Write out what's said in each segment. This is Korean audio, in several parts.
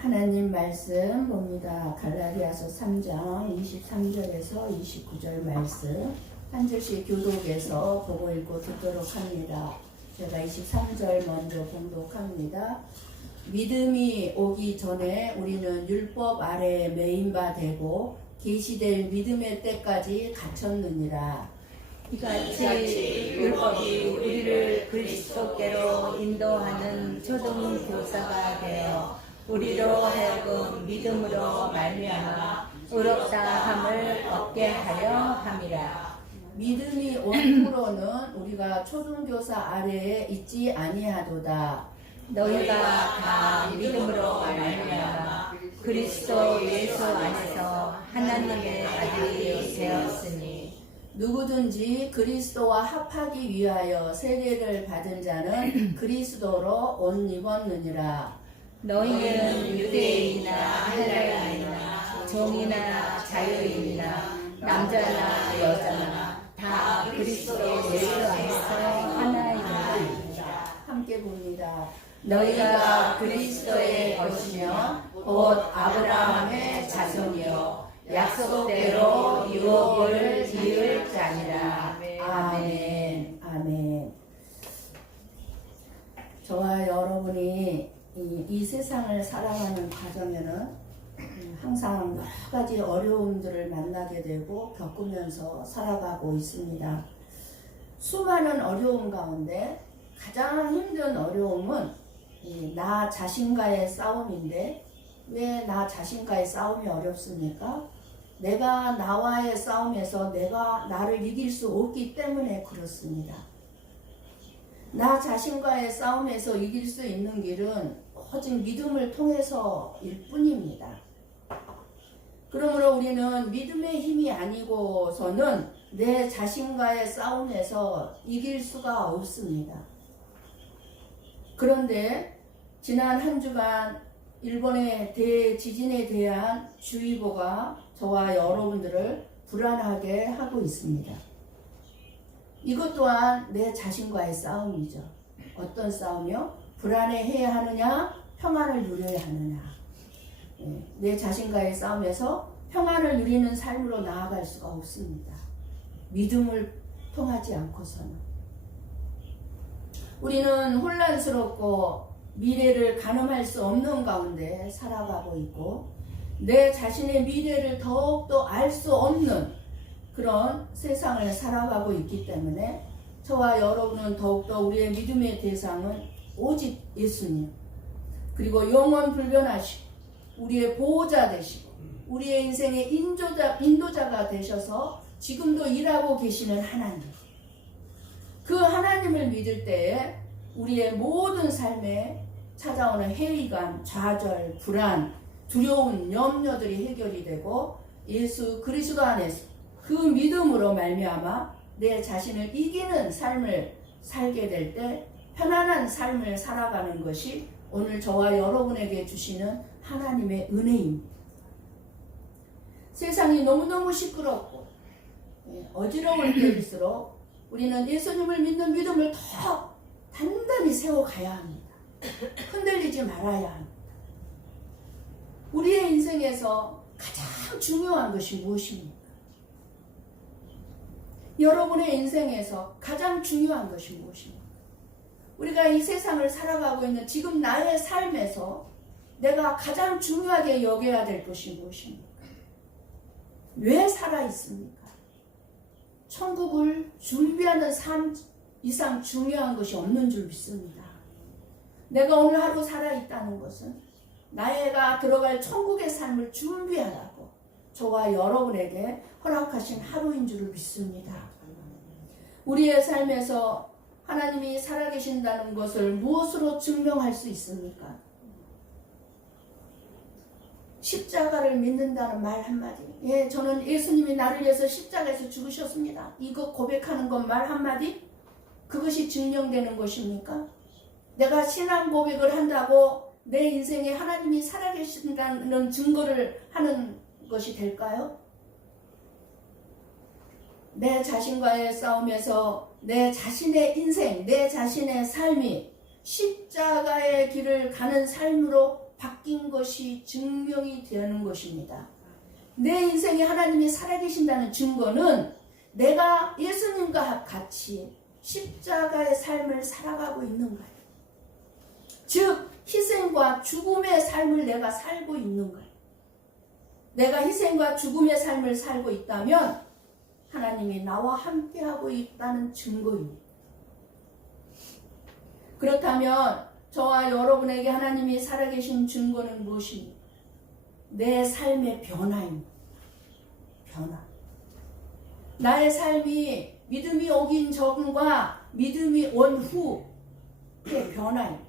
하나님 말씀 봅니다. 갈라디아서 3장 23절에서 29절 말씀 한 절씩 교독해서 보고 읽고 듣도록 합니다. 제가 23절 먼저 봉독합니다. 믿음이 오기 전에 우리는 율법 아래에 매인 바 되고 계시될 믿음의 때까지 갇혔느니라. 이같이 율법이 우리를 그리스도께로 인도하는 초등 교사가 되어 우리로 하여금 믿음으로 말미암아 의롭다 함을 얻게 하려 함이라. 믿음이 온후로는 우리가 초등교사 아래에 있지 아니하도다. 너희가 다 믿음으로 말미암아 그리스도 예수 안에서 하나님의 아들이 되었으니 누구든지 그리스도와 합하기 위하여 세례를 받은 자는 그리스도로 옷 입었느니라. 너희는 유대인이나 헬라인이나 종이나 자유인이나 남자나 여자나 다 그리스도 예수 안에서 하나이니라. 함께 봅니다. 너희가 그리스도의 것이며 곧 아브라함의 자손이요 약속대로 유업을 지을 자니라. 아멘. 아멘. 저와 여러분이 이 세상을 살아가는 과정에는 항상 여러 가지 어려움들을 만나게 되고 겪으면서 살아가고 있습니다. 수많은 어려움 가운데 가장 힘든 어려움은 나 자신과의 싸움인데 왜 나 자신과의 싸움이 어렵습니까? 내가 나와의 싸움에서 내가 나를 이길 수 없기 때문에 그렇습니다. 나 자신과의 싸움에서 이길 수 있는 길은 오직 믿음을 통해서일 뿐입니다. 그러므로 우리는 믿음의 힘이 아니고서는 내 자신과의 싸움에서 이길 수가 없습니다. 그런데 지난 한 주간 일본의 대지진에 대한 주의보가 저와 여러분들을 불안하게 하고 있습니다. 이것 또한 내 자신과의 싸움이죠. 어떤 싸움이요? 불안해해야 하느냐? 평안을 누려야 하느냐? 내 자신과의 싸움에서 평안을 누리는 삶으로 나아갈 수가 없습니다. 믿음을 통하지 않고서는. 우리는 혼란스럽고 미래를 가늠할 수 없는 가운데 살아가고 있고 내 자신의 미래를 더욱더 알 수 없는 그런 세상을 살아가고 있기 때문에 저와 여러분은 더욱더 우리의 믿음의 대상은 오직 예수님 그리고 영원 불변하시고 우리의 보호자 되시고 우리의 인생의 인도자가 되셔서 지금도 일하고 계시는 하나님 그 하나님을 믿을 때에 우리의 모든 삶에 찾아오는 회의감, 좌절, 불안, 두려운 염려들이 해결이 되고 예수 그리스도 안에서 그 믿음으로 말미암아 내 자신을 이기는 삶을 살게 될 때 편안한 삶을 살아가는 것이 오늘 저와 여러분에게 주시는 하나님의 은혜입니다. 세상이 너무너무 시끄럽고 어지러울 때일수록 우리는 예수님을 믿는 믿음을 더 단단히 세워가야 합니다. 흔들리지 말아야 합니다. 우리의 인생에서 가장 중요한 것이 무엇입니까? 여러분의 인생에서 가장 중요한 것이 무엇입니까? 우리가 이 세상을 살아가고 있는 지금 나의 삶에서 내가 가장 중요하게 여겨야 될 것이 무엇입니까? 왜 살아있습니까? 천국을 준비하는 삶 이상 중요한 것이 없는 줄 믿습니다. 내가 오늘 하루 살아있다는 것은 나가 들어갈 천국의 삶을 준비하라고 저와 여러분에게 허락하신 하루인 줄 믿습니다. 우리의 삶에서 하나님이 살아계신다는 것을 무엇으로 증명할 수 있습니까? 십자가를 믿는다는 말 한마디. 예, 저는 예수님이 나를 위해서 십자가에서 죽으셨습니다. 이거 고백하는 것 말 한마디? 그것이 증명되는 것입니까? 내가 신앙 고백을 한다고 내 인생에 하나님이 살아계신다는 증거를 하는 것이 될까요? 내 자신과의 싸움에서 내 자신의 인생, 내 자신의 삶이 십자가의 길을 가는 삶으로 바뀐 것이 증명이 되는 것입니다. 내 인생에 하나님이 살아계신다는 증거는 내가 예수님과 같이 십자가의 삶을 살아가고 있는 거예요. 즉 희생과 죽음의 삶을 내가 살고 있는 거예요. 내가 희생과 죽음의 삶을 살고 있다면 하나님이 나와 함께하고 있다는 증거입니다. 그렇다면 저와 여러분에게 하나님이 살아계신 증거는 무엇입니까? 내 삶의 변화입니다. 변화. 나의 삶이 믿음이 오긴 전과 믿음이 온 후의 변화입니다.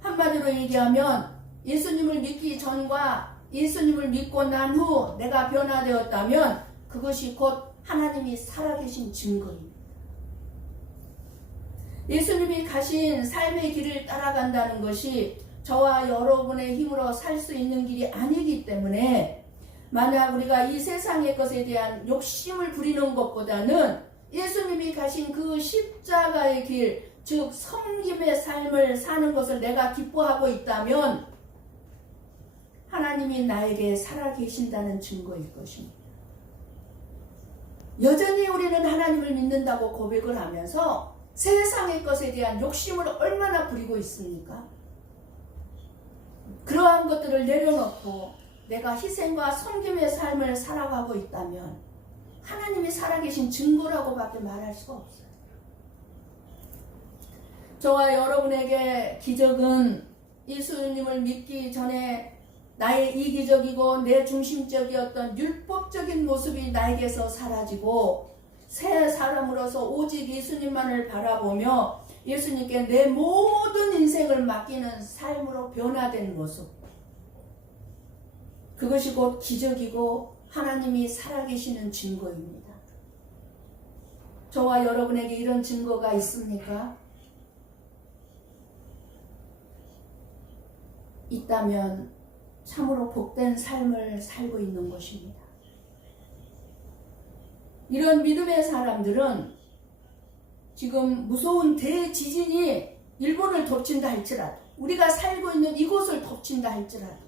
한마디로 얘기하면 예수님을 믿기 전과 예수님을 믿고 난 후 내가 변화되었다면 그것이 곧 하나님이 살아계신 증거입니다. 예수님이 가신 삶의 길을 따라간다는 것이 저와 여러분의 힘으로 살 수 있는 길이 아니기 때문에 만약 우리가 이 세상의 것에 대한 욕심을 부리는 것보다는 예수님이 가신 그 십자가의 길, 즉 섬김의 삶을 사는 것을 내가 기뻐하고 있다면 하나님이 나에게 살아계신다는 증거일 것입니다. 여전히 우리는 하나님을 믿는다고 고백을 하면서 세상의 것에 대한 욕심을 얼마나 부리고 있습니까? 그러한 것들을 내려놓고 내가 희생과 섬김의 삶을 살아가고 있다면 하나님이 살아계신 증거라고밖에 말할 수가 없어요. 저와 여러분에게 기적은 예수님을 믿기 전에 나의 이기적이고 내 중심적이었던 율법적인 모습이 나에게서 사라지고 새 사람으로서 오직 예수님만을 바라보며 예수님께 내 모든 인생을 맡기는 삶으로 변화된 모습, 그것이 곧 기적이고 하나님이 살아계시는 증거입니다. 저와 여러분에게 이런 증거가 있습니까? 있다면 참으로 복된 삶을 살고 있는 것입니다. 이런 믿음의 사람들은 지금 무서운 대지진이 일본을 덮친다 할지라도, 우리가 살고 있는 이곳을 덮친다 할지라도,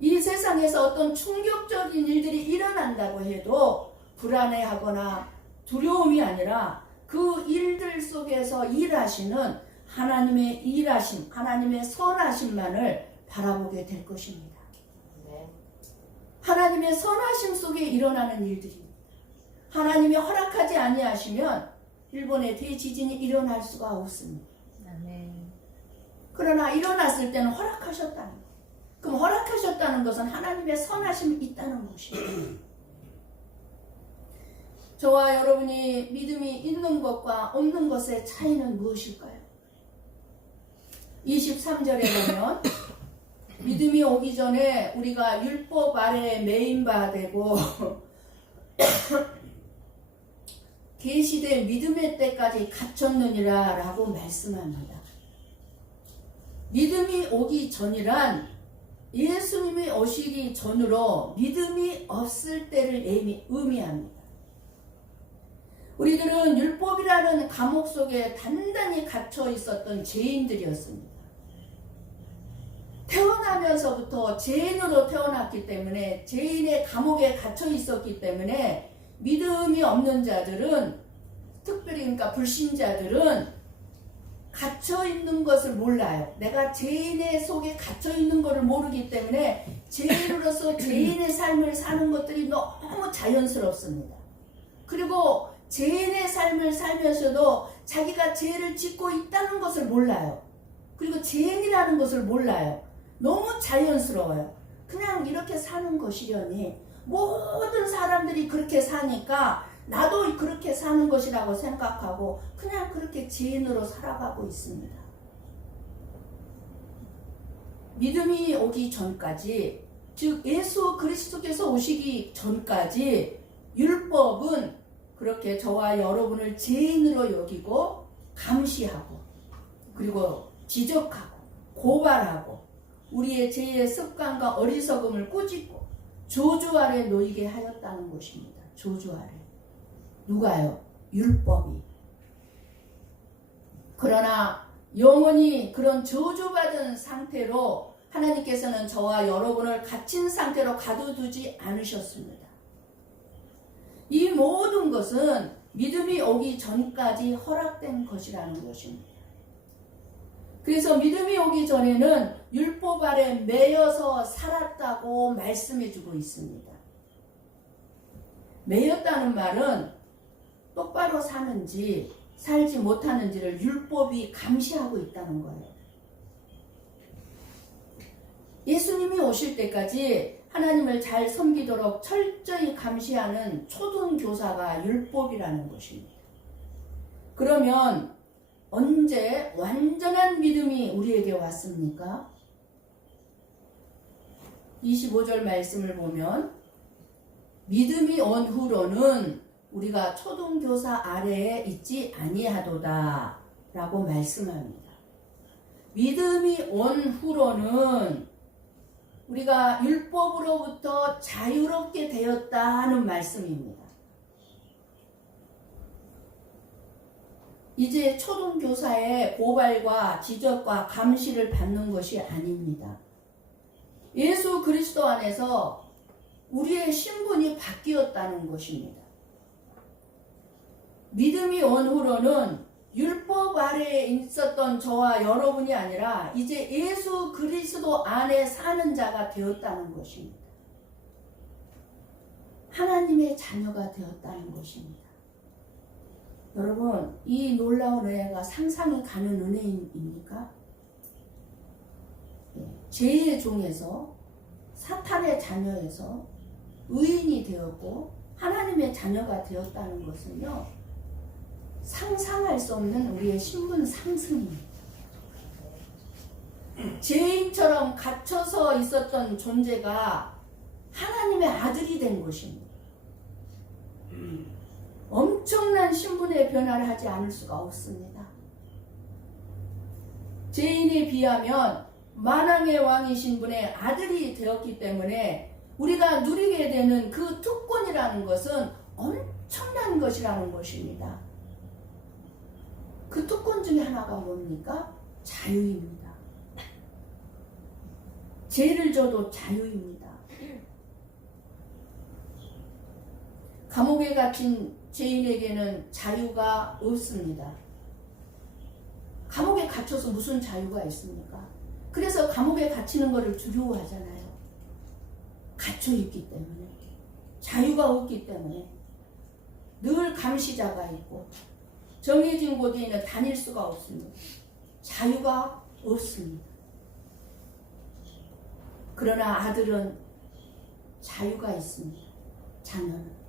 이 세상에서 어떤 충격적인 일들이 일어난다고 해도 불안해하거나 두려움이 아니라 그 일들 속에서 일하시는 하나님의 일하심, 하나님의 선하심만을 바라보게 될 것입니다. 하나님의 선하심 속에 일어나는 일들입니다. 하나님이 허락하지 아니하시면 일본의 대지진이 일어날 수가 없습니다. 그러나 일어났을 때는 허락하셨다는 것. 그럼 허락하셨다는 것은 하나님의 선하심이 있다는 것입니다. 저와 여러분이 믿음이 있는 것과 없는 것의 차이는 무엇일까요? 23절에 보면 믿음이 오기 전에 우리가 율법 아래에 매인바 되고 계시된 믿음의 때까지 갇혔느니라 라고 말씀합니다. 믿음이 오기 전이란 예수님이 오시기 전으로 믿음이 없을 때를 의미합니다. 우리들은 율법이라는 감옥 속에 단단히 갇혀 있었던 죄인들이었습니다. 태어나면서부터 죄인으로 태어났기 때문에 죄인의 감옥에 갇혀 있었기 때문에 믿음이 없는 자들은, 특별히 그러니까 불신자들은 갇혀 있는 것을 몰라요. 내가 죄인의 속에 갇혀 있는 것을 모르기 때문에 죄인으로서 죄인의 삶을 사는 것들이 너무 자연스럽습니다. 그리고 죄인의 삶을 살면서도 자기가 죄를 짓고 있다는 것을 몰라요. 그리고 죄인이라는 것을 몰라요. 너무 자연스러워요. 그냥 이렇게 사는 것이려니 모든 사람들이 그렇게 사니까 나도 그렇게 사는 것이라고 생각하고 그냥 그렇게 죄인으로 살아가고 있습니다. 믿음이 오기 전까지, 즉 예수 그리스도께서 오시기 전까지 율법은 그렇게 저와 여러분을 죄인으로 여기고 감시하고 그리고 지적하고 고발하고 우리의 죄의 습관과 어리석음을 꾸짖고 저주 아래 놓이게 하였다는 것입니다. 저주 아래. 누가요? 율법이. 그러나 영원히 그런 저주받은 상태로 하나님께서는 저와 여러분을 갇힌 상태로 가둬두지 않으셨습니다. 이 모든 것은 믿음이 오기 전까지 허락된 것이라는 것입니다. 그래서 믿음이 오기 전에는 율법 아래 매여서 살았다고 말씀해주고 있습니다. 매였다는 말은 똑바로 사는지 살지 못하는지를 율법이 감시하고 있다는 거예요. 예수님이 오실 때까지 하나님을 잘 섬기도록 철저히 감시하는 초등교사가 율법이라는 것입니다. 그러면 언제 완전한 믿음이 우리에게 왔습니까? 25절 말씀을 보면 믿음이 온 후로는 우리가 초등교사 아래에 있지 아니하도다 라고 말씀합니다. 믿음이 온 후로는 우리가 율법으로부터 자유롭게 되었다 하는 말씀입니다. 이제 초등교사의 고발과 지적과 감시를 받는 것이 아닙니다. 예수 그리스도 안에서 우리의 신분이 바뀌었다는 것입니다. 믿음이 온 후로는 율법 아래에 있었던 저와 여러분이 아니라 이제 예수 그리스도 안에 사는 자가 되었다는 것입니다. 하나님의 자녀가 되었다는 것입니다. 여러분, 이 놀라운 은혜가 상상이 가는 은혜입니까? 죄의 종에서 사탄의 자녀에서 의인이 되었고 하나님의 자녀가 되었다는 것은요, 상상할 수 없는 우리의 신분 상승입니다. 죄인처럼 갇혀서 있었던 존재가 하나님의 아들이 된 것입니다. 엄청난 신분의 변화를 하지 않을 수가 없습니다. 죄인에 비하면 만왕의 왕이신 분의 아들이 되었기 때문에 우리가 누리게 되는 그 특권이라는 것은 엄청난 것이라는 것입니다. 그 특권 중에 하나가 뭡니까? 자유입니다. 죄를 져도 자유입니다. 감옥에 갇힌 죄인에게는 자유가 없습니다. 감옥에 갇혀서 무슨 자유가 있습니까? 그래서 감옥에 갇히는 것을 두려워하잖아요. 갇혀 있기 때문에, 자유가 없기 때문에 늘 감시자가 있고 정해진 곳에는 다닐 수가 없습니다. 자유가 없습니다. 그러나 아들은 자유가 있습니다. 자녀는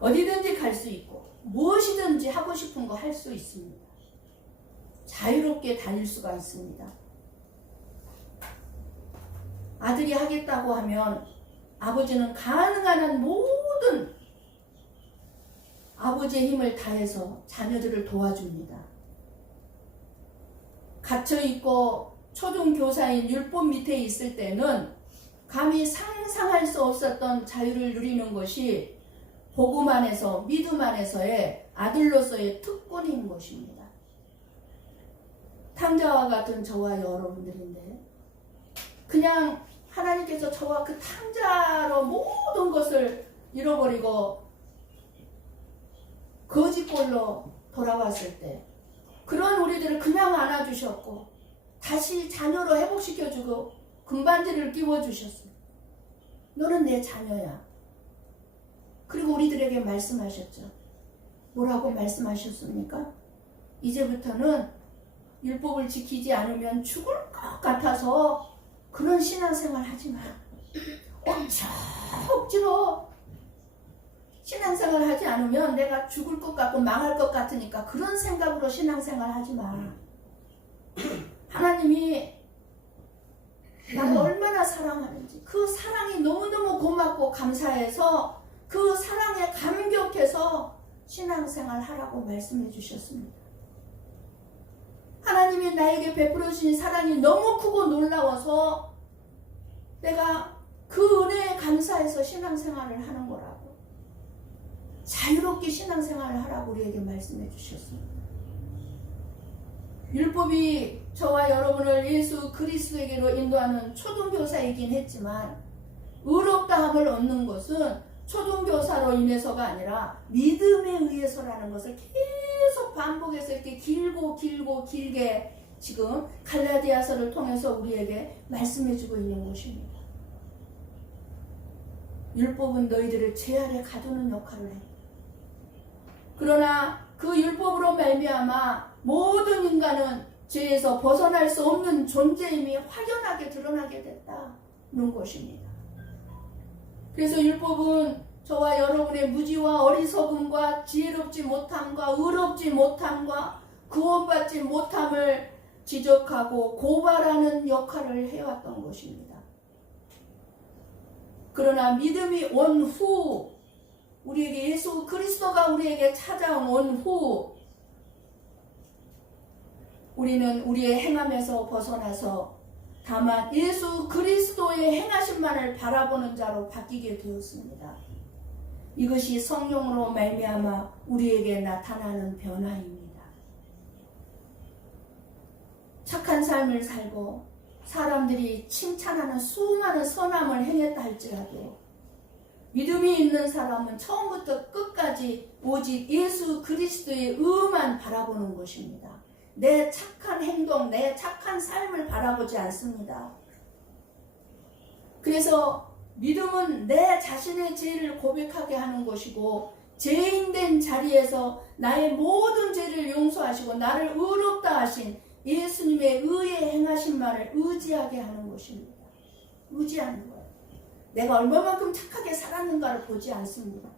어디든지 갈 수 있고 무엇이든지 하고 싶은 거 할 수 있습니다. 자유롭게 다닐 수가 있습니다. 아들이 하겠다고 하면 아버지는 가능한 한 모든 아버지의 힘을 다해서 자녀들을 도와줍니다. 갇혀있고 초등교사인 율법 밑에 있을 때는 감히 상상할 수 없었던 자유를 누리는 것이 복음 안에서, 믿음 안에서의 아들로서의 특권인 것입니다. 탕자와 같은 저와 여러분들인데 그냥 하나님께서 저와 그 탕자로 모든 것을 잃어버리고 거지꼴로 돌아왔을 때 그런 우리들을 그냥 안아주셨고 다시 자녀로 회복시켜주고 금반지를 끼워주셨어요. 너는 내 자녀야. 그리고 우리들에게 말씀하셨죠. 뭐라고 말씀하셨습니까? 이제부터는 율법을 지키지 않으면 죽을 것 같아서 그런 신앙생활 하지 마. 억지로 신앙생활 하지 않으면 내가 죽을 것 같고 망할 것 같으니까 그런 생각으로 신앙생활 하지 마. 하나님이 나를 얼마나 사랑하는지 그 사랑이 너무너무 고맙고 감사해서 그 사랑에 감격해서 신앙생활 하라고 말씀해 주셨습니다. 하나님이 나에게 베풀어 주신 사랑이 너무 크고 놀라워서 내가 그 은혜에 감사해서 신앙생활을 하는 거라고, 자유롭게 신앙생활을 하라고 우리에게 말씀해 주셨습니다. 율법이 저와 여러분을 예수 그리스도에게로 인도하는 초등교사이긴 했지만 의롭다함을 얻는 것은 초등교사로 인해서가 아니라 믿음에 의해서라는 것을 계속 반복해서 이렇게 길게 지금 갈라디아서를 통해서 우리에게 말씀해주고 있는 것입니다. 율법은 너희들을 죄 아래 가두는 역할을 해. 그러나 그 율법으로 말미암아 모든 인간은 죄에서 벗어날 수 없는 존재임이 확연하게 드러나게 됐다는 것입니다. 그래서 율법은 저와 여러분의 무지와 어리석음과 지혜롭지 못함과 의롭지 못함과 구원받지 못함을 지적하고 고발하는 역할을 해왔던 것입니다. 그러나 믿음이 온 후, 우리에게 예수 그리스도가 우리에게 찾아온 후 우리는 우리의 행함에서 벗어나서 다만 예수 그리스도의 행하심만을 바라보는 자로 바뀌게 되었습니다. 이것이 성령으로 말미암아 우리에게 나타나는 변화입니다. 착한 삶을 살고 사람들이 칭찬하는 수많은 선함을 행했다 할지라도 믿음이 있는 사람은 처음부터 끝까지 오직 예수 그리스도의 의만 바라보는 것입니다. 내 착한 행동, 내 착한 삶을 바라보지 않습니다. 그래서 믿음은 내 자신의 죄를 고백하게 하는 것이고 죄인된 자리에서 나의 모든 죄를 용서하시고 나를 의롭다 하신 예수님의 의에 행하신 말을 의지하게 하는 것입니다. 의지하는 거예요. 내가 얼마만큼 착하게 살았는가를 보지 않습니다.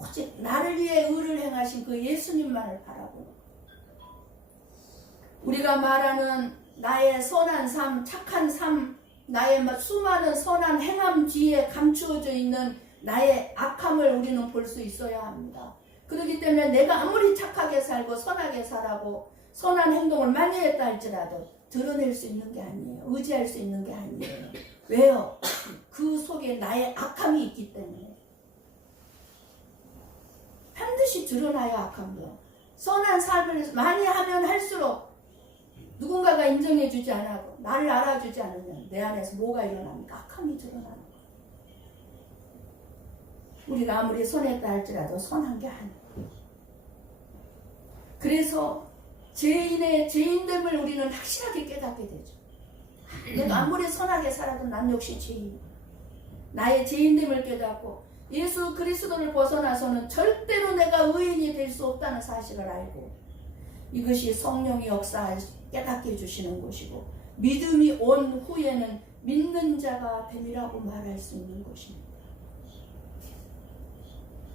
오직 나를 위해 의를 행하신 그 예수님만을 바라보는 거예요. 우리가 말하는 나의 선한 삶, 착한 삶, 나의 수많은 선한 행함 뒤에 감추어져 있는 나의 악함을 우리는 볼 수 있어야 합니다. 그렇기 때문에 내가 아무리 착하게 살고 선하게 살아고 선한 행동을 많이 했다 할지라도 드러낼 수 있는 게 아니에요. 의지할 수 있는 게 아니에요. 왜요? 그 속에 나의 악함이 있기 때문에. 반드시 드러나야 악함도. 선한 삶을 많이 하면 할수록 누군가가 인정해주지 않고 나를 알아주지 않으면 내 안에서 뭐가 일어납니까? 악함이 드러나는 거예요. 우리가 아무리 선했다 할지라도 선한 게 아니에요. 그래서 죄인의 죄인됨을 우리는 확실하게 깨닫게 되죠. 내가 아무리 선하게 살아도 난 역시 죄인. 나의 죄인됨을 깨닫고 예수 그리스도를 벗어나서는 절대로 내가 의인이 될 수 없다는 사실을 알고 이것이 성령의 역사에 깨닫게 해주시는 것이고 믿음이 온 후에는 믿는 자가 됨이라고 말할 수 있는 것입니다.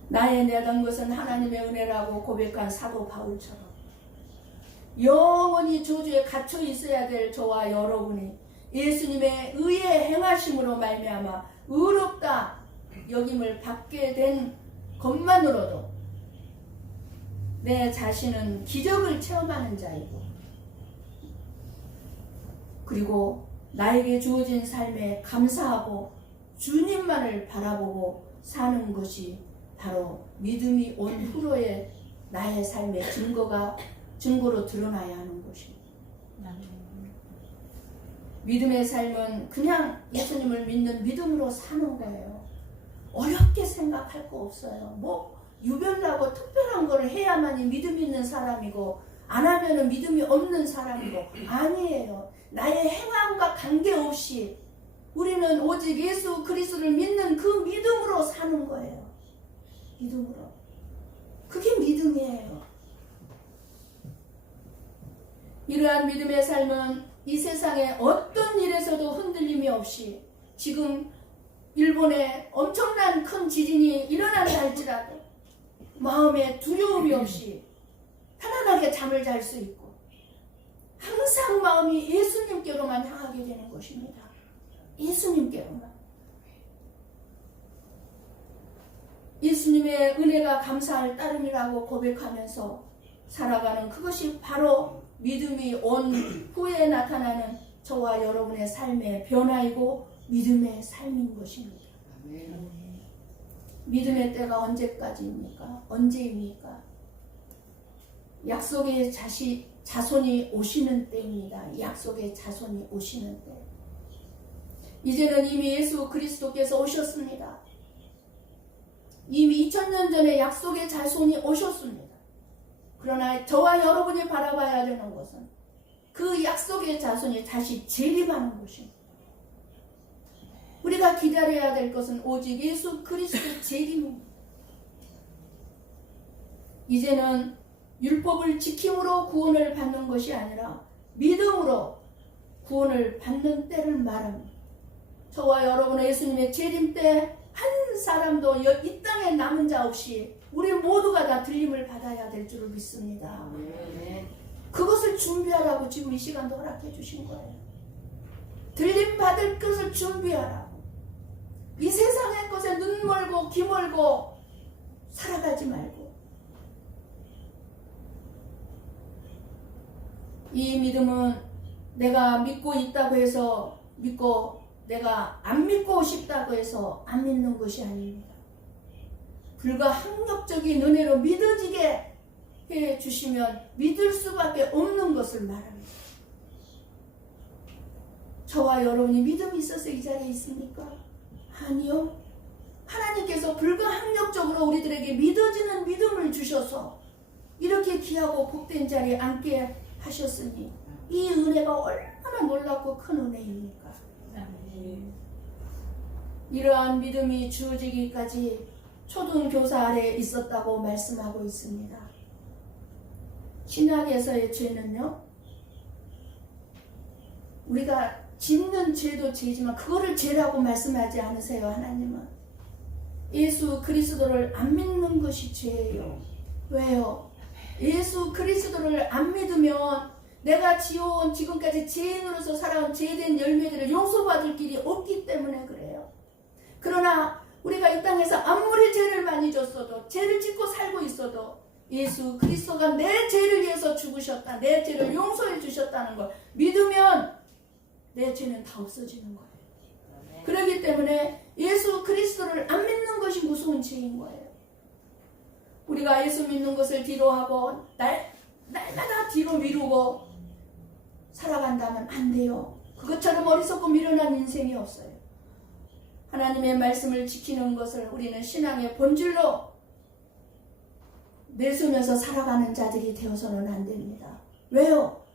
나의 내던 것은 하나님의 은혜라고 고백한 사도 바울처럼 영원히 저주에 갇혀 있어야 될 저와 여러분이 예수님의 의에 행하심으로 말미암아 의롭다 여김을 받게 된 것만으로도 내 자신은 기적을 체험하는 자이고 그리고 나에게 주어진 삶에 감사하고 주님만을 바라보고 사는 것이 바로 믿음이 온 후로의 나의 삶의 증거로 드러나야 하는 것입니다. 믿음의 삶은 그냥 예수님을 믿는 믿음으로 사는 거예요. 어렵게 생각할 거 없어요. 뭐 유별나고 특별한 걸 해야만이 믿음 있는 사람이고 안 하면은 믿음이 없는 사람이고 아니에요. 나의 행함과 관계없이 우리는 오직 예수 그리스도를 믿는 그 믿음으로 사는 거예요. 믿음으로. 그게 믿음이에요. 이러한 믿음의 삶은 이 세상에 어떤 일에서도 흔들림이 없이 지금 일본에 엄청난 큰 지진이 일어난다 할지라도 마음에 두려움이 없이 편안하게 잠을 잘 수 있고 항상 마음이 예수님께로만 향하게 되는 것입니다. 예수님께로만. 예수님의 은혜가 감사할 따름이라고 고백하면서 살아가는 그것이 바로 믿음이 온 후에 나타나는 저와 여러분의 삶의 변화이고 믿음의 삶인 것입니다. 믿음의 때가 언제까지입니까? 언제입니까? 약속의 자손이 오시는 때입니다. 약속의 자손이 오시는 때. 이제는 이미 예수 그리스도께서 오셨습니다. 이미 2000년 전에 약속의 자손이 오셨습니다. 그러나 저와 여러분이 바라봐야 되는 것은 그 약속의 자손이 다시 재림하는 것입니다. 우리가 기다려야 될 것은 오직 예수 그리스도의 재림입니다. 이제는 율법을 지킴으로 구원을 받는 것이 아니라 믿음으로 구원을 받는 때를 말합니다. 저와 여러분은 예수님의 재림 때 한 사람도 이 땅에 남은 자 없이 우리 모두가 다 들림을 받아야 될 줄을 믿습니다. 그것을 준비하라고 지금 이 시간도 허락해 주신 거예요. 들림 받을 것을 준비하라고. 이 세상의 것에 눈 멀고 귀 멀고 살아가지 말고, 이 믿음은 내가 믿고 있다고 해서 믿고 내가 안 믿고 싶다고 해서 안 믿는 것이 아닙니다. 불과 학력적인 은혜로 믿어지게 해 주시면 믿을 수밖에 없는 것을 말합니다. 저와 여러분이 믿음이 있어서 이 자리에 있습니까? 아니요. 하나님께서 불가항력적으로 우리들에게 믿어지는 믿음을 주셔서 이렇게 귀하고 복된 자리에 앉게 하셨으니 이 은혜가 얼마나 놀랍고 큰 은혜입니까? 이러한 믿음이 주어지기까지 초등교사 아래에 있었다고 말씀하고 있습니다. 신학에서의 죄는요, 우리가 짓는 죄도 죄지만 그거를 죄라고 말씀하지 않으세요. 하나님은 예수 그리스도를 안 믿는 것이 죄예요. 왜요? 예수 그리스도를 안 믿으면 내가 지어온 지금까지 죄인으로서 살아온 죄된 열매들을 용서받을 길이 없기 때문에 그래요. 그러나 우리가 이 땅에서 아무리 죄를 많이 졌어도, 죄를 짓고 살고 있어도 예수 그리스도가 내 죄를 위해서 죽으셨다, 내 죄를 용서해 주셨다는 걸 믿으면 내 죄는 다 없어지는 거예요. 그렇기 때문에 예수 그리스도를 안 믿는 것이 무서운 죄인 거예요. 우리가 예수 믿는 것을 뒤로하고 날마다 뒤로 미루고 살아간다면 안 돼요. 그것처럼 어리석고 미련한 인생이 없어요. 하나님의 말씀을 지키는 것을 우리는 신앙의 본질로 내세우면서 살아가는 자들이 되어서는 안 됩니다. 왜요?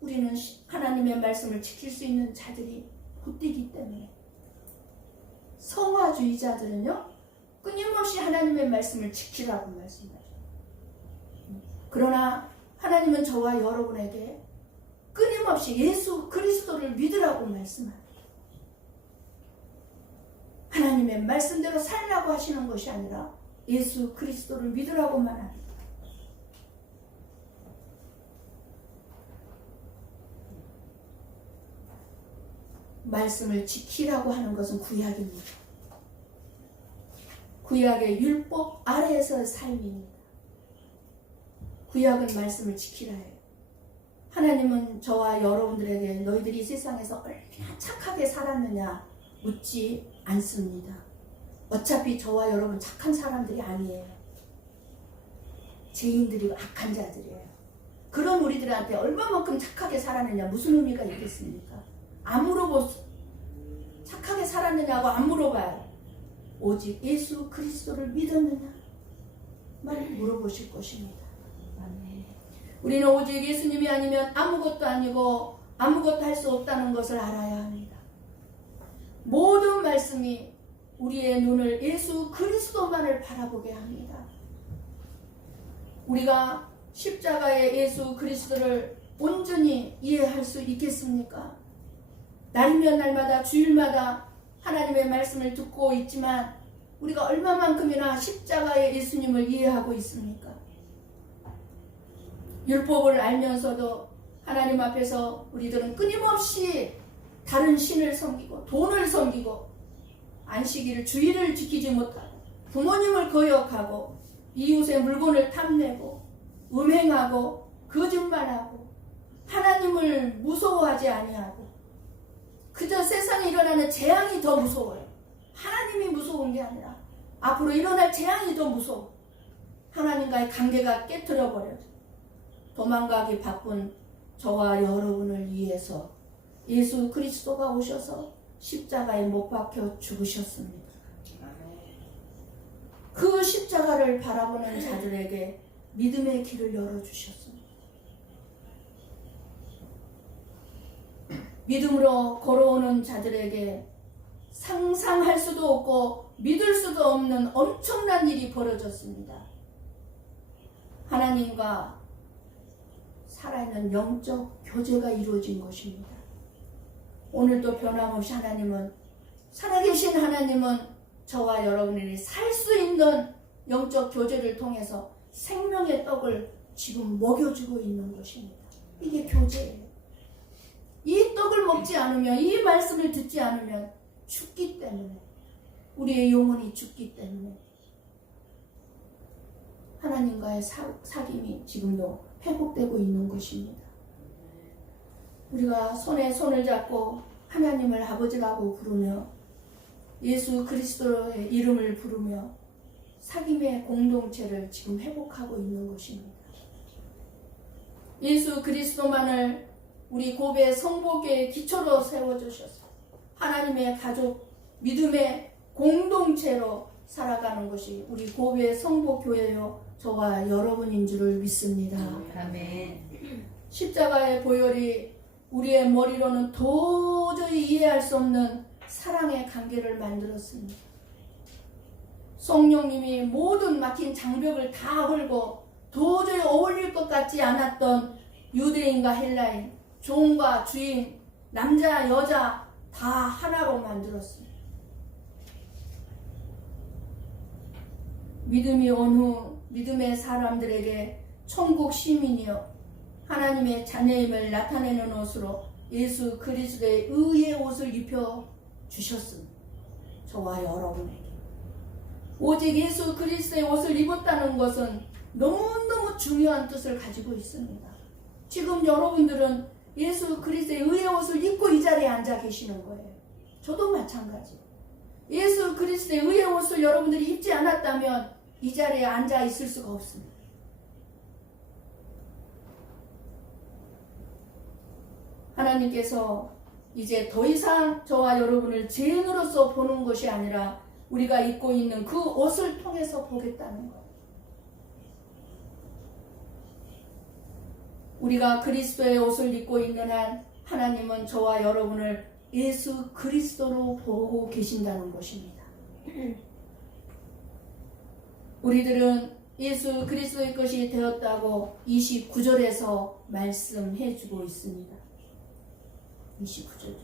우리는 하나님의 말씀을 지킬 수 있는 자들이 헛되기 때문에. 성화주의자들은요, 끊임없이 하나님의 말씀을 지키라고 말씀하셔요. 그러나 하나님은 저와 여러분에게 끊임없이 예수 그리스도를 믿으라고 말씀합니다. 하나님의 말씀대로 살라고 하시는 것이 아니라 예수 그리스도를 믿으라고만 합니다. 말씀을 지키라고 하는 것은 구약입니다. 구약의 율법 아래에서의 삶입니다. 구약은 말씀을 지키라 해요. 하나님은 저와 여러분들에게 너희들이 세상에서 얼마나 착하게 살았느냐 묻지 않습니다. 어차피 저와 여러분 착한 사람들이 아니에요. 죄인들이고 악한 자들이에요. 그런 우리들한테 얼마만큼 착하게 살았느냐 무슨 의미가 있겠습니까? 안 물어보세요. 착하게 살았느냐고 안 물어봐요. 오직 예수 그리스도를 믿었느냐 말 물어보실 것입니다. 우리는 오직 예수님이 아니면 아무것도 아니고 아무것도 할 수 없다는 것을 알아야 합니다. 모든 말씀이 우리의 눈을 예수 그리스도만을 바라보게 합니다. 우리가 십자가의 예수 그리스도를 온전히 이해할 수 있겠습니까? 날이면 날마다 주일마다 하나님의 말씀을 듣고 있지만 우리가 얼마만큼이나 십자가의 예수님을 이해하고 있습니까? 율법을 알면서도 하나님 앞에서 우리들은 끊임없이 다른 신을 섬기고 돈을 섬기고 안식일을 주일을 지키지 못하고 부모님을 거역하고 이웃의 물건을 탐내고 음행하고 거짓말하고 하나님을 무서워하지 아니하고 그저 세상에 일어나는 재앙이 더 무서워요. 하나님이 무서운 게 아니라 앞으로 일어날 재앙이 더 무서워. 하나님과의 관계가 깨트려 버려요. 도망가기 바쁜 저와 여러분을 위해서 예수 그리스도가 오셔서 십자가에 못 박혀 죽으셨습니다. 그 십자가를 바라보는 자들에게 믿음의 길을 열어주셨습니다. 믿음으로 걸어오는 자들에게 상상할 수도 없고 믿을 수도 없는 엄청난 일이 벌어졌습니다. 하나님과 살아있는 영적 교제가 이루어진 것입니다. 오늘도 변함없이 하나님은, 살아계신 하나님은 저와 여러분이 살 수 있는 영적 교제를 통해서 생명의 떡을 지금 먹여주고 있는 것입니다. 이게 교제예요. 이 떡을 먹지 않으면, 이 말씀을 듣지 않으면 죽기 때문에, 우리의 영혼이 죽기 때문에 하나님과의 사귐이 지금도 회복되고 있는 것입니다. 우리가 손에 손을 잡고 하나님을 아버지라고 부르며 예수 그리스도의 이름을 부르며 사귐의 공동체를 지금 회복하고 있는 것입니다. 예수 그리스도만을 우리 고베 성복의 기초로 세워주셔서 하나님의 가족, 믿음의 공동체로 살아가는 것이 우리 고베 성복교회요 저와 여러분인 줄을 믿습니다. 아멘. 십자가의 보혈이 우리의 머리로는 도저히 이해할 수 없는 사랑의 관계를 만들었습니다. 성령님이 모든 막힌 장벽을 다 헐고 도저히 어울릴 것 같지 않았던 유대인과 헬라인, 종과 주인, 남자, 여자 다 하나로 만들었습니다. 믿음이 온 후 믿음의 사람들에게 천국 시민이여 하나님의 자녀임을 나타내는 옷으로 예수 그리스도의 의의 옷을 입혀 주셨습니다. 저와 여러분에게 오직 예수 그리스도의 옷을 입었다는 것은 너무너무 중요한 뜻을 가지고 있습니다. 지금 여러분들은 예수 그리스도의 의의 옷을 입고 이 자리에 앉아 계시는 거예요. 저도 마찬가지. 예수 그리스도의 의의 옷을 여러분들이 입지 않았다면 이 자리에 앉아 있을 수가 없습니다. 하나님께서 이제 더 이상 저와 여러분을 죄인으로서 보는 것이 아니라 우리가 입고 있는 그 옷을 통해서 보겠다는 것. 우리가 그리스도의 옷을 입고 있는 한 하나님은 저와 여러분을 예수 그리스도로 보고 계신다는 것입니다. 우리들은 예수 그리스도의 것이 되었다고 29절에서 말씀해 주고 있습니다. 29절.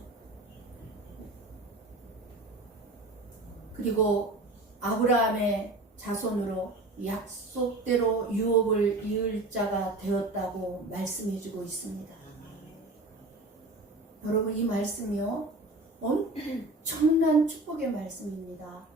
그리고 아브라함의 자손으로 약속대로 유업을 이을 자가 되었다고 말씀해 주고 있습니다. 여러분, 이 말씀이요 엄청난 축복의 말씀입니다.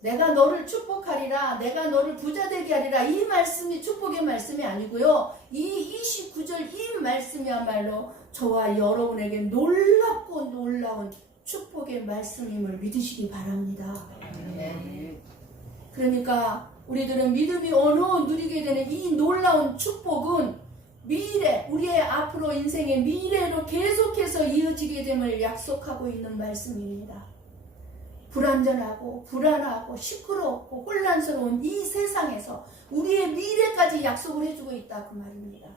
내가 너를 축복하리라, 내가 너를 부자되게 하리라, 이 말씀이 축복의 말씀이 아니고요, 이 29절 이 말씀이야말로 저와 여러분에게 놀랍고 놀라운 축복의 말씀임을 믿으시기 바랍니다. 그러니까 우리들은 믿음이 어느 누리게 되는 이 놀라운 축복은 미래, 우리의 앞으로 인생의 미래로 계속해서 이어지게 됨을 약속하고 있는 말씀입니다. 불안전하고 불안하고 시끄럽고 혼란스러운 이 세상에서 우리의 미래까지 약속을 해주고 있다, 그 말입니다.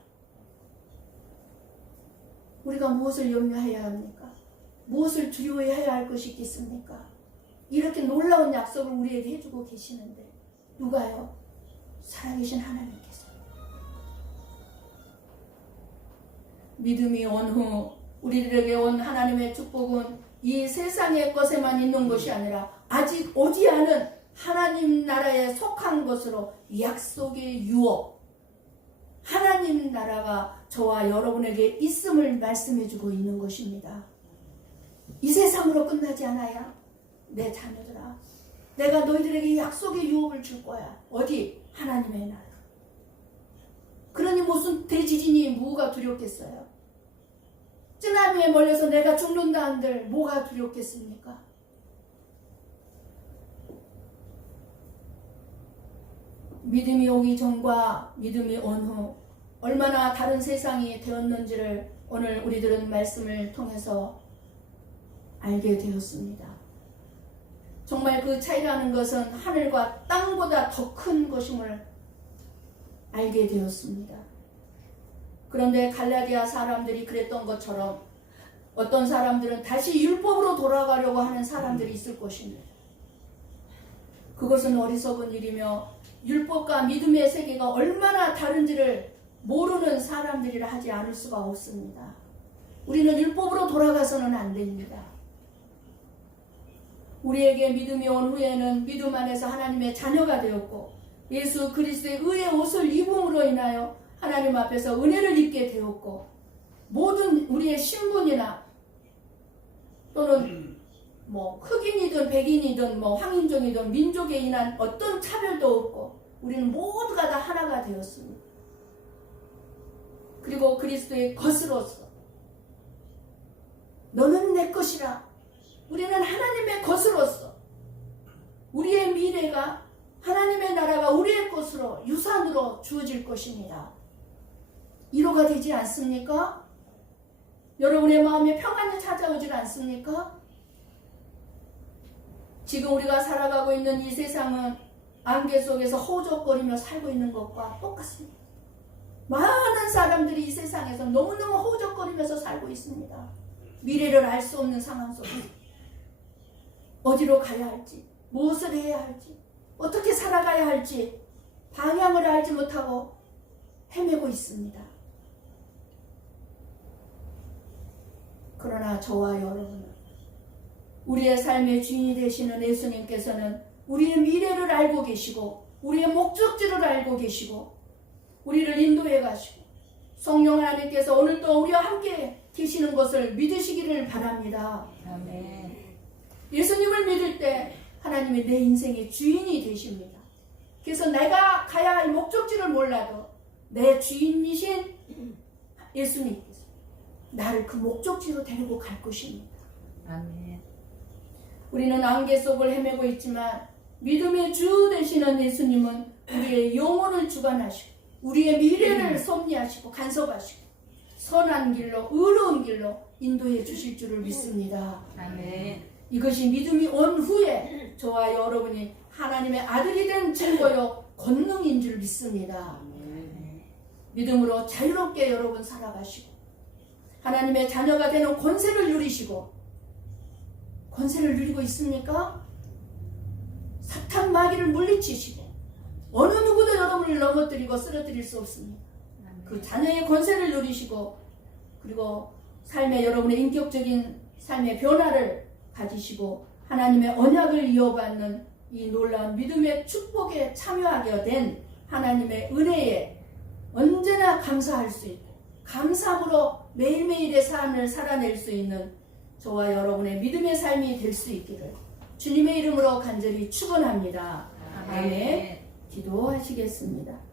우리가 무엇을 염려해야 합니까? 무엇을 두려워해야 할 것이 있겠습니까? 이렇게 놀라운 약속을 우리에게 해주고 계시는데 누가요? 살아계신 하나님께서. 믿음이 온 후 우리들에게 온 하나님의 축복은 이 세상의 것에만 있는 것이 아니라 아직 오지 않은 하나님 나라에 속한 것으로 약속의 유업, 하나님 나라가 저와 여러분에게 있음을 말씀해주고 있는 것입니다. 이 세상으로 끝나지 않아야 내 자녀들아, 내가 너희들에게 약속의 유업을 줄 거야. 어디? 하나님의 나라. 그러니 무슨 대지진이 뭐가 두렵겠어요? 쓰나미에 몰려서 내가 죽는다 한들 뭐가 두렵겠습니까? 믿음이 오기 전과 믿음이 온 후 얼마나 다른 세상이 되었는지를 오늘 우리들은 말씀을 통해서 알게 되었습니다. 정말 그 차이라는 것은 하늘과 땅보다 더 큰 것임을 알게 되었습니다. 그런데 갈라디아 사람들이 그랬던 것처럼 어떤 사람들은 다시 율법으로 돌아가려고 하는 사람들이 있을 것입니다. 그것은 어리석은 일이며 율법과 믿음의 세계가 얼마나 다른지를 모르는 사람들이라 하지 않을 수가 없습니다. 우리는 율법으로 돌아가서는 안 됩니다. 우리에게 믿음이 온 후에는 믿음 안에서 하나님의 자녀가 되었고 예수 그리스도의 의의 옷을 입음으로 인하여 하나님 앞에서 은혜를 입게 되었고 모든 우리의 신분이나 또는 흑인이든 백인이든 황인종이든 민족에 인한 어떤 차별도 없고 우리는 모두가 다 하나가 되었습니다. 그리고 그리스도의 것으로서 너는 내 것이라. 우리는 하나님의 것으로서 우리의 미래가 하나님의 나라가 우리의 것으로 유산으로 주어질 것입니다. 이로가 되지 않습니까? 여러분의 마음에 평안이 찾아오질 않습니까? 지금 우리가 살아가고 있는 이 세상은 안개 속에서 허우적거리며 살고 있는 것과 똑같습니다. 많은 사람들이 이 세상에서 너무너무 허우적거리면서 살고 있습니다. 미래를 알 수 없는 상황 속에서 어디로 가야 할지, 무엇을 해야 할지, 어떻게 살아가야 할지 방향을 알지 못하고 헤매고 있습니다. 그러나 저와 여러분은 우리의 삶의 주인이 되시는 예수님께서는 우리의 미래를 알고 계시고 우리의 목적지를 알고 계시고 우리를 인도해 가시고 성령 하나님께서 오늘도 우리와 함께 계시는 것을 믿으시기를 바랍니다. 아멘. 예수님을 믿을 때 하나님이 내 인생의 주인이 되십니다. 그래서 내가 가야 할 목적지를 몰라도 내 주인이신 예수님께서 나를 그 목적지로 데리고 갈 것입니다. 아멘. 우리는 안개 속을 헤매고 있지만 믿음의 주 되시는 예수님은 우리의 영혼을 주관하시고 우리의 미래를 섭리하시고 간섭하시고 선한 길로 의로운 길로 인도해 주실 줄을 믿습니다. 아멘. 이것이 믿음이 온 후에 저와 여러분이 하나님의 아들이 된 증거요 권능인 줄 믿습니다. 믿음으로 자유롭게 여러분 살아가시고 하나님의 자녀가 되는 권세를 누리시고 권세를 누리고 있습니까? 사탄 마귀를 물리치시고 어느 누구도 여러분을 넘어뜨리고 쓰러뜨릴 수 없습니다. 그 자녀의 권세를 누리시고 그리고 삶의 여러분의 인격적인 삶의 변화를 가지시고 하나님의 언약을 이어받는 이 놀라운 믿음의 축복에 참여하게 된 하나님의 은혜에 언제나 감사할 수 있고 감사함으로 매일매일의 삶을 살아낼 수 있는 저와 여러분의 믿음의 삶이 될 수 있기를 주님의 이름으로 간절히 축원합니다. 아멘. 기도하시겠습니다.